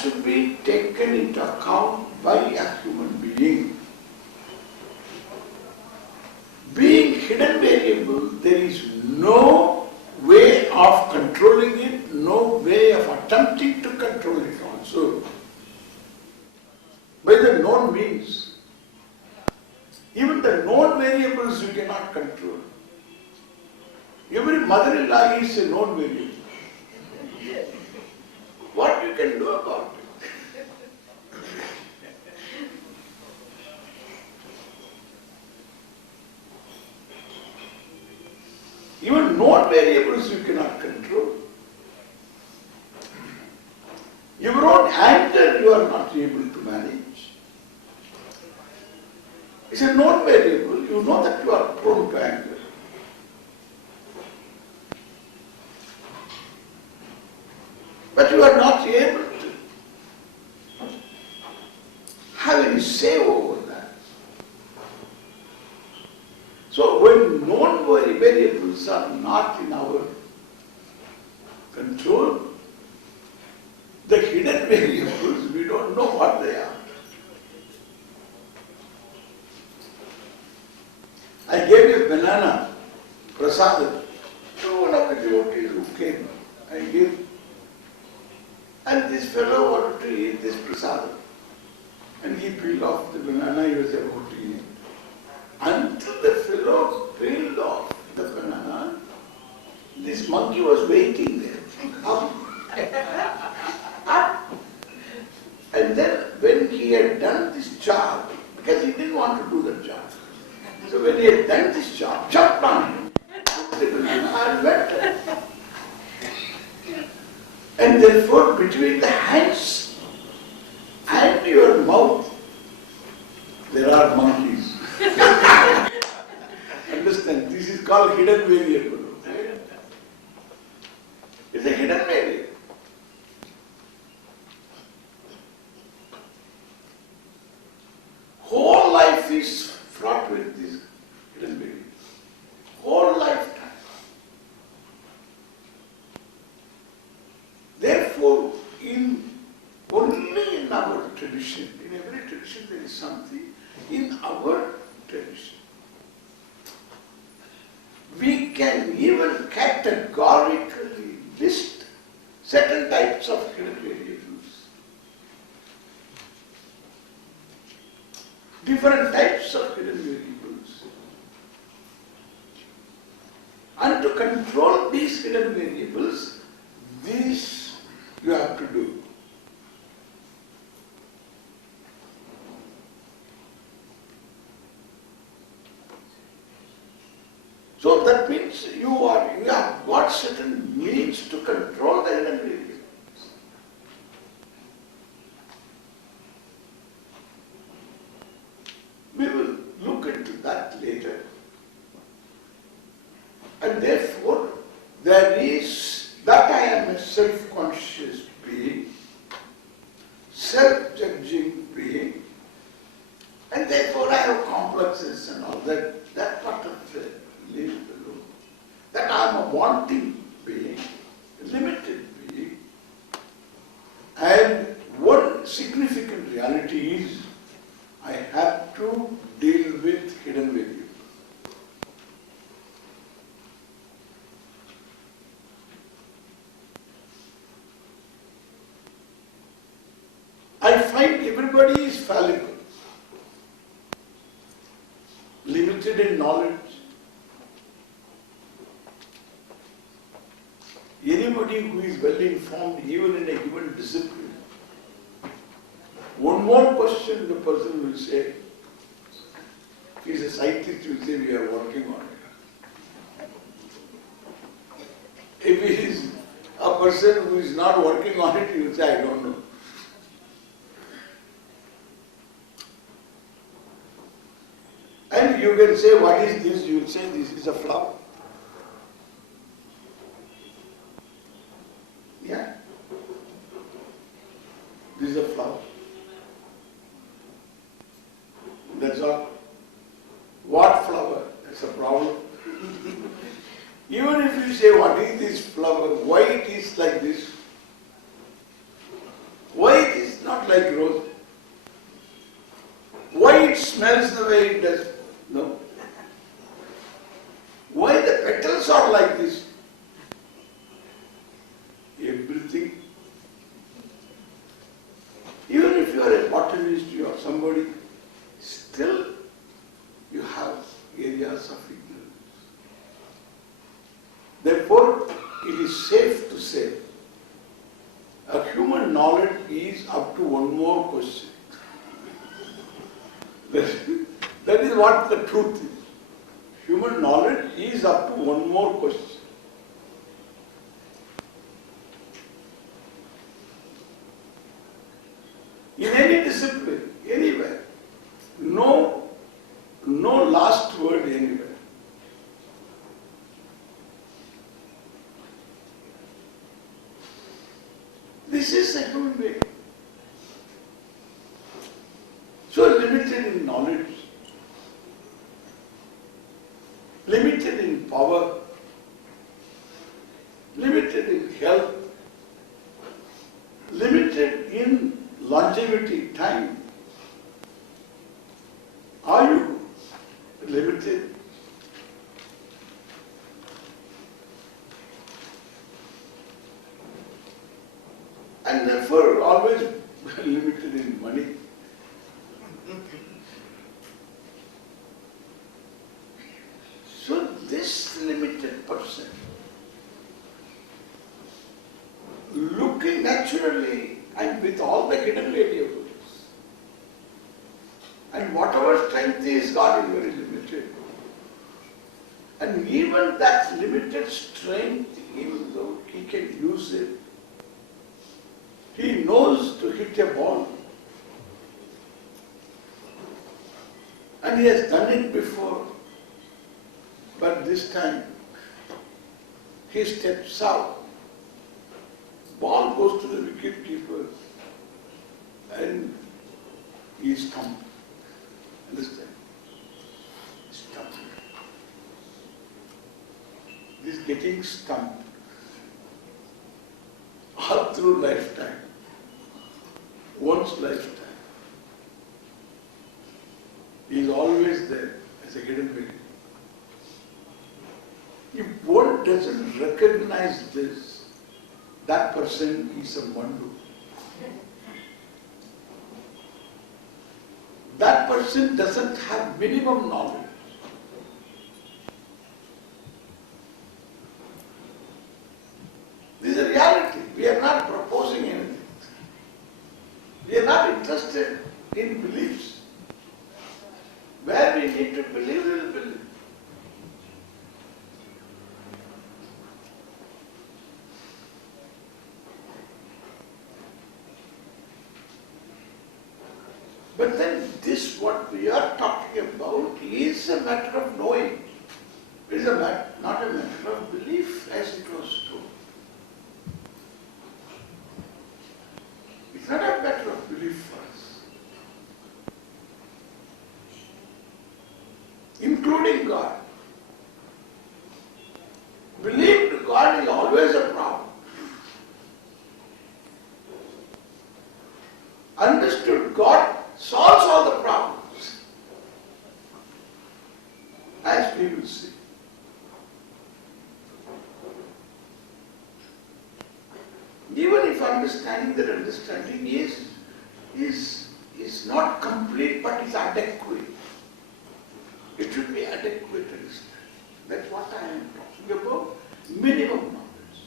has to be taken into account by a human being. Being hidden variable, there is no way of controlling it, no way of attempting to control it also. By the known means, even the known variables you cannot control. Every mother-in-law is a known variable. What you can do about it? Even known variables you cannot control. Your own anger you are not able to manage. It's a known variable, you know that you are prone to anger. But you are not able to have any say over that. So when known variables are not in our control, the hidden variables, we don't know what they are. I gave a banana prasadam to one of the devotees who came. I gave. And this fellow wanted to eat this prasadam. And he peeled off the banana, he was about to eat. Until the fellow peeled off the banana, this monkey was waiting there. Up. Up. And then when he had done this job, because he didn't want to do the job, so when he had done this job, jumped on him, took the banana and went. And therefore, between the hands and your mouth, there are monkeys. Understand? This is called hidden variable. It's a hidden variable. Whole life is fraught with this hidden variable. Whole lifetime. Therefore, only in our tradition, in every tradition there is something, in our tradition, we can even categorically list certain types of hidden variables, different types of hidden variables. And to control these hidden variables, this you have to do. So that means you have got certain means to control the hidden variables. We will look into that later. And therefore, there is that I am a self-conscious being, self-judging being, and therefore I have complexes and all that. That part of the leave alone. That I am a wanting being, a limited being, and one significant reality is I have to deal with hidden variables. I find everybody is fallible, limited in knowledge. Anybody who is well informed, even in a given discipline, one more question the person will say, if he is a scientist, he will say, we are working on it. If he is a person who is not working on it, he will say, I don't know. And you can say, what is this? You will say, this is a flower. Yeah. This is a flower. That's all. What flower? That's a problem. Even if you say, what is this flower? Why it is like this? Why it is not like rose? Why it smells the way it does? No. Why the petals are like this? Everything. Even if you are a botanist, you are somebody, still you have areas of ignorance. Therefore, it is safe to say, a human knowledge is up to one more question. That is what the truth is. Human knowledge is up to one more question. In any discipline, anywhere, no last word anywhere. This is a human being. So limited in knowledge, limited in power, limited in health, limited in longevity, time. Are you limited? And therefore always limited in money. So this limited person, looking naturally and with all the hidden variables, and whatever strength he has got is very limited. And even that limited strength, even though he can use it, he knows to hit a ball. And he has done it before. But this time, he steps out. Ball goes to the wicket keeper and he is stumped. Understand? Stumped. This getting stumped all through lifetime. One's lifetime. He is always there as a hidden being. If one doesn't recognize this, that person is a mandu. That person doesn't have minimum knowledge. This is a reality. We are not proposing anything. We are not interested in beliefs. Where we need to believe, we will believe. But then this, what we are talking about, is a matter of knowing. It is not a matter of belief as it was told. It's not a matter of belief for us. Including God. Believed God is always a problem. Understood God solves all the problems, as we will see. Even if understanding that understanding is not complete but is adequate. It should be adequate understanding. That's what I am talking about. Minimum knowledge.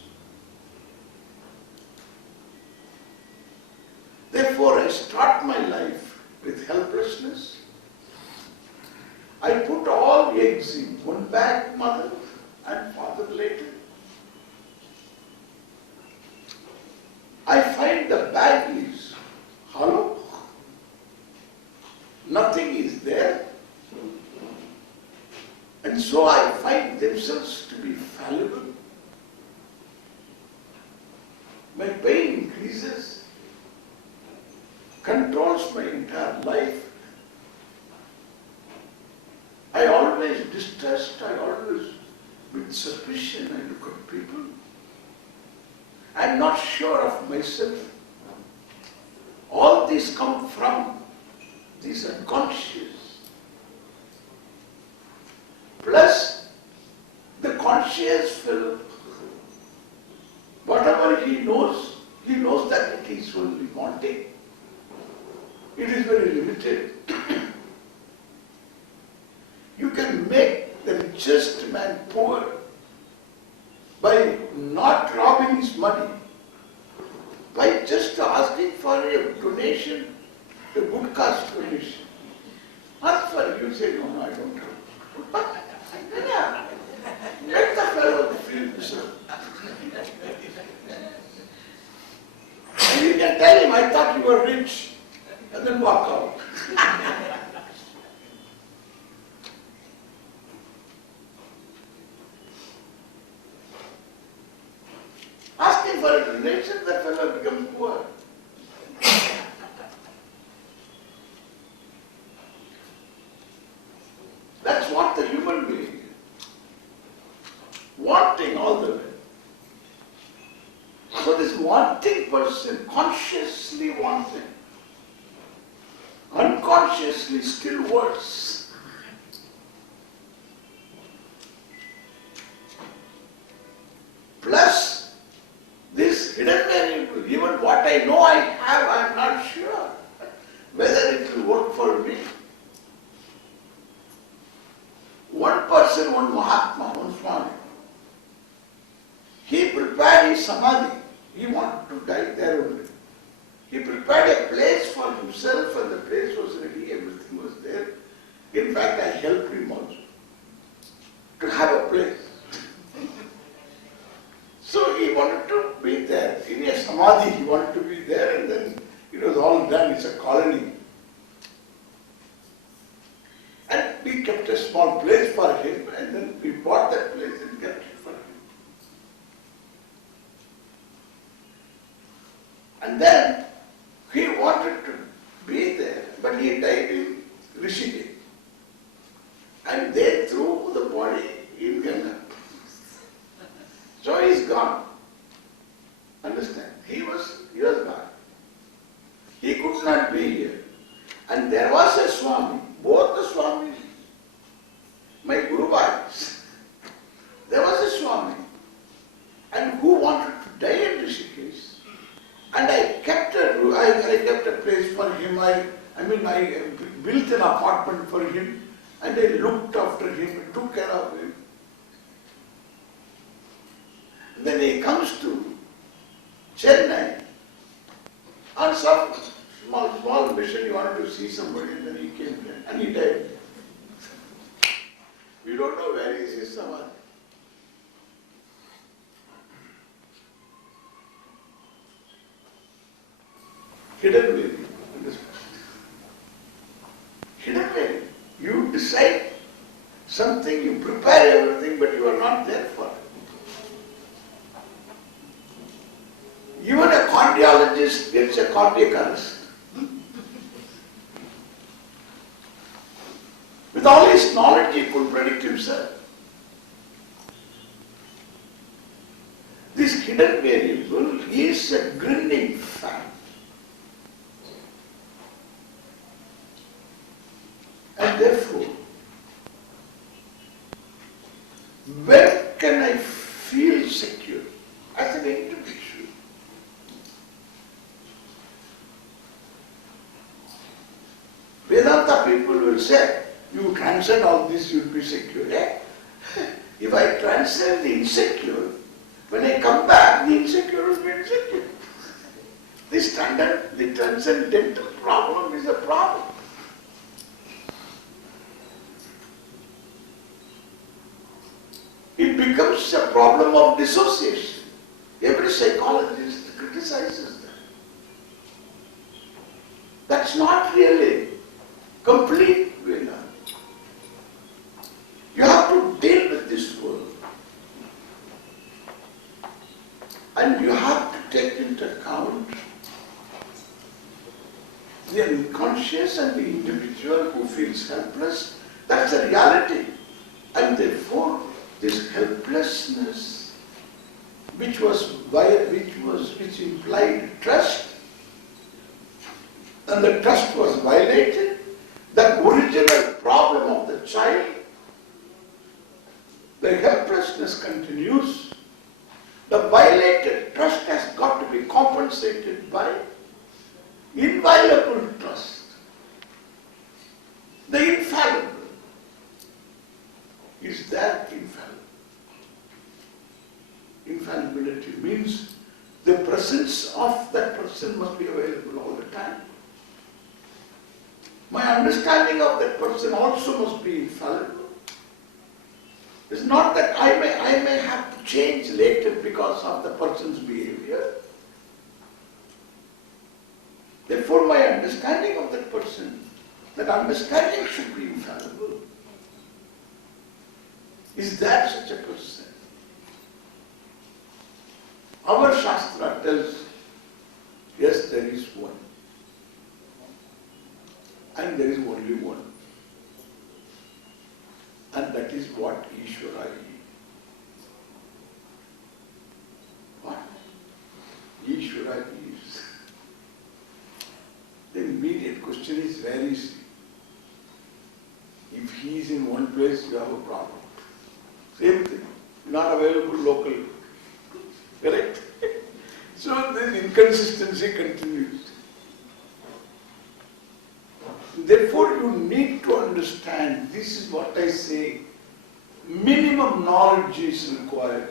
Therefore, I start my life with helplessness. I put all eggs in one bag, mother and father later. I find the bag is hollow. Nothing is there. And so I find themselves to be fallible. My pain increases, controls my entire life. I always distrust, I always, with suspicion, I look at people. I'm not sure of myself. these come from? These unconscious. Plus, the conscious fellow, whatever he knows that it is only wanting. It is very limited. You can make the richest man poor by not robbing his money, by just asking for a donation, a good caste donation. Ask for it, you say, no, I don't have. Let the fellow feel miserable. And you can tell him, I thought you were rich, and then walk out. Asking for a donation, the fellow becomes poor. That's what the human being is. Wanting all the way. So this wanting person, consciously wanting, unconsciously still worse. Plus, this hidden variable, even what I know I have, I am not sure whether it will work for me. One person, one Mahatma, one Swami, he prepared his samadhi. He wanted to die there only. He prepared a place for himself and the place was ready, everything was there. In fact, I helped him also to have a place. So he wanted to be there. In a samadhi, he wanted to be there and then it was all done. It's a colony. And we kept a small place for him and then we bought that place and kept it for him. And then he wanted to be there, but he died in Rishikesh. And they threw the body in Ganga. So he is gone. Understand? He was gone. He could not be here. And there was a Swami, both the Swamis, my Guru Bhais. There was a Swami, and who wanted to die in Rishikesh. And I kept a place for him. I built an apartment for him, and I looked after him and took care of him. Then he comes to Chennai on some small mission. He wanted to see somebody, and then he came here and he died. We don't know where is his samadhi. Hidden variable. Hidden variable. You decide something, you prepare everything, but you are not there for it. Even a cardiologist gets a cardiac arrest. With all his knowledge, he could predict himself. This hidden variable is a grinning fact. And therefore, when can I feel secure? As an individual. Vedanta people will say, you transcend all this, you will be secure. Eh? If I transcend the insecure, when I come back, the insecure will be insecure. The transcendental problem is a problem. It becomes a problem of dissociation. Every psychologist criticizes that. That's not really complete Vedanta. You have to deal with this world. And you have to take into account the unconscious and the individual who feels helpless. That's a reality. And therefore, this helplessness, which implied trust, and the trust was violated, the original problem of the child, the helplessness continues. The violated trust has got to be compensated by inviolable trust. The infallible. Is that infallible? Infallibility means the presence of that person must be available all the time. My understanding of that person also must be infallible. It's not that I may have to change later because of the person's behavior. Therefore, my understanding of that person, that understanding should be infallible. Is there such a person? Our Shastra tells, yes, there is one. And there is only one. And that is what Iswara is. What? Iswara is. The immediate question is, where is he? If he is in one place, you have a problem. Same thing. Not available locally. Correct? So this inconsistency continues. Therefore, you need to understand, this is what I say, minimum knowledge is required.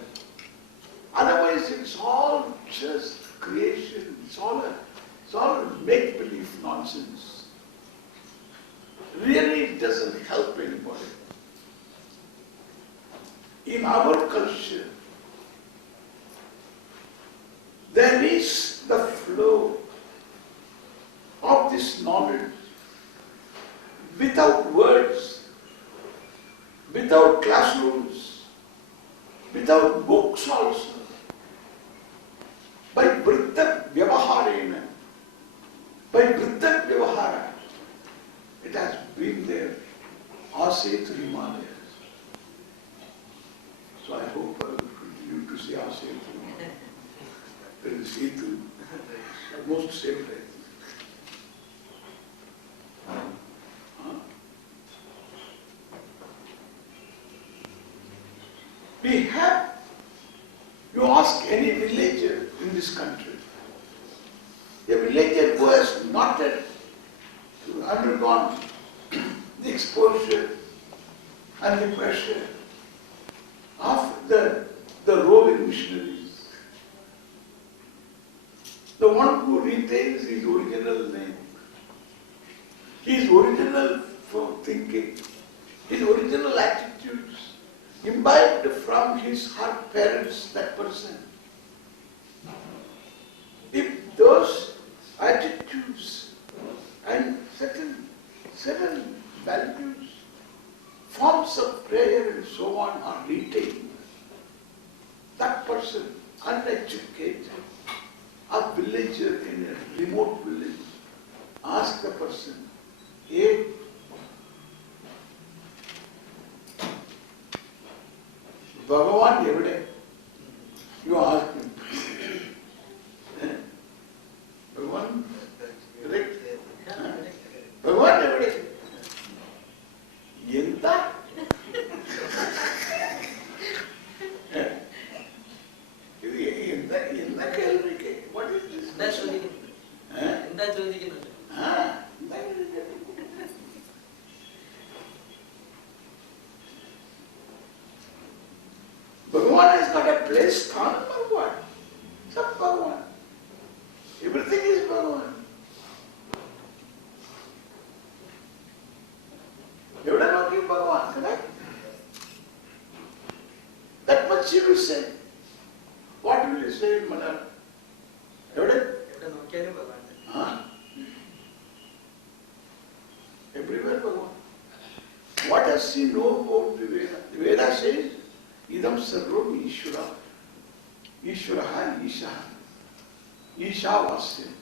Otherwise, it's all just creation, it's all make-believe nonsense. Really, it doesn't help anybody. In our culture, there is the flow of this knowledge without words, without classrooms, without books also. By vritta vyavaharena, by vritta vyavahara, it has been there, Ase to Himalayas. So I hope I will continue to see Ase to there is Setu, almost same time. We have, you ask any villager in this country, a villager who has not yet undergone the exposure and the pressure of the roving missionaries, the one who retains his original name, his original thinking, his original attitudes, imbibed from his her parents, that person. If those attitudes and certain values, forms of prayer and so on are retained, that person, uneducated, a villager in a remote village, ask the person, hey, Bhagavan evade? You ask him. Bhagavan, correct? Bhagavan evade? Yenta? What is this? That's what he Bhagavan has got a place, Sthanam Bhagavan. Sab Bhagavan. Everything is Bhagavan. You are not talking Bhagavan, correct? That much you will say. What will you say in Malayalam? Everywhere Bhagavan. What does he know about the Veda? The Veda says, Idam sarvam Ishvara. Ishvaraha Isha. Isha Vasyam.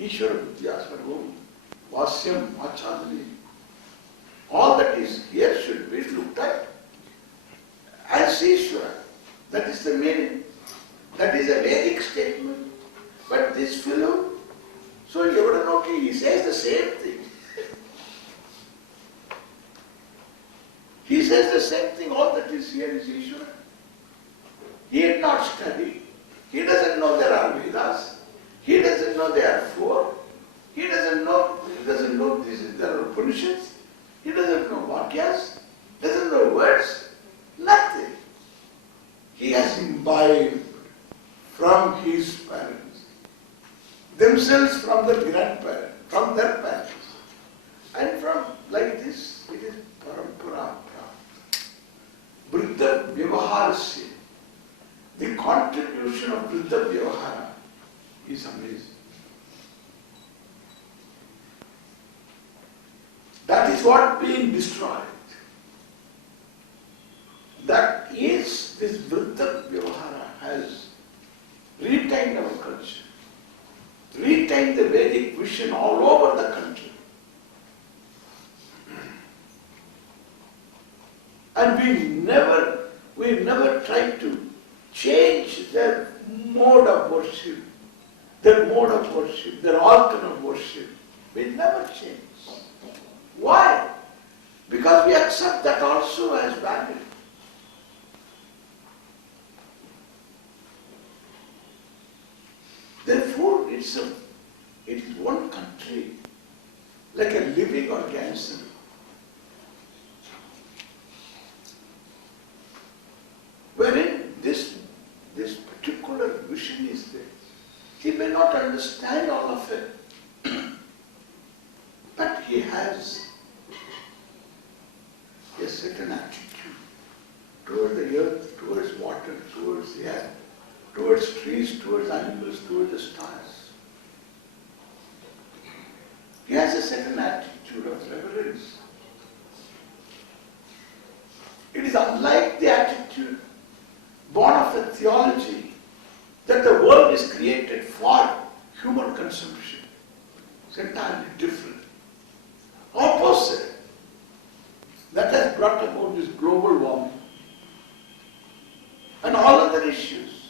Ishvara Vidya sarvam. Vasyam Achadani. All that is here should be looked at as Ishvara. That is the meaning. That is a Vedic statement. But this fellow So Yavadanoki, he says the same thing. He says the same thing, all that is here is Iswara. He had not studied. He doesn't know there are Vedas. He doesn't know there are four. He doesn't know there are Upanishads. He doesn't know Vakyas. Doesn't know words. Nothing. He has imbibed from his parents, themselves from their grandparents, from their parents. And from like this, it is parampara. Vriddha Vyavaharasya. The contribution of Vriddha Vyavahara is amazing. That is what being destroyed. That is, this Vriddha Vyavahara has retained our culture, retained the Vedic vision all over the country. And we never tried to change their mode of worship, their altar of worship. We never change. Why? Because we accept that also as valid. Therefore, it is one country, like a living organism. Wherein this particular vision is there. He may not understand all of it, but he has a certain attitude towards the earth, towards water, towards the air, towards trees, towards animals, towards the stars. He has a certain attitude of reverence. It is unlike the attitude born of a theology that the world is created for human consumption. It's entirely different. Opposite. That has brought about this global warming and all other issues.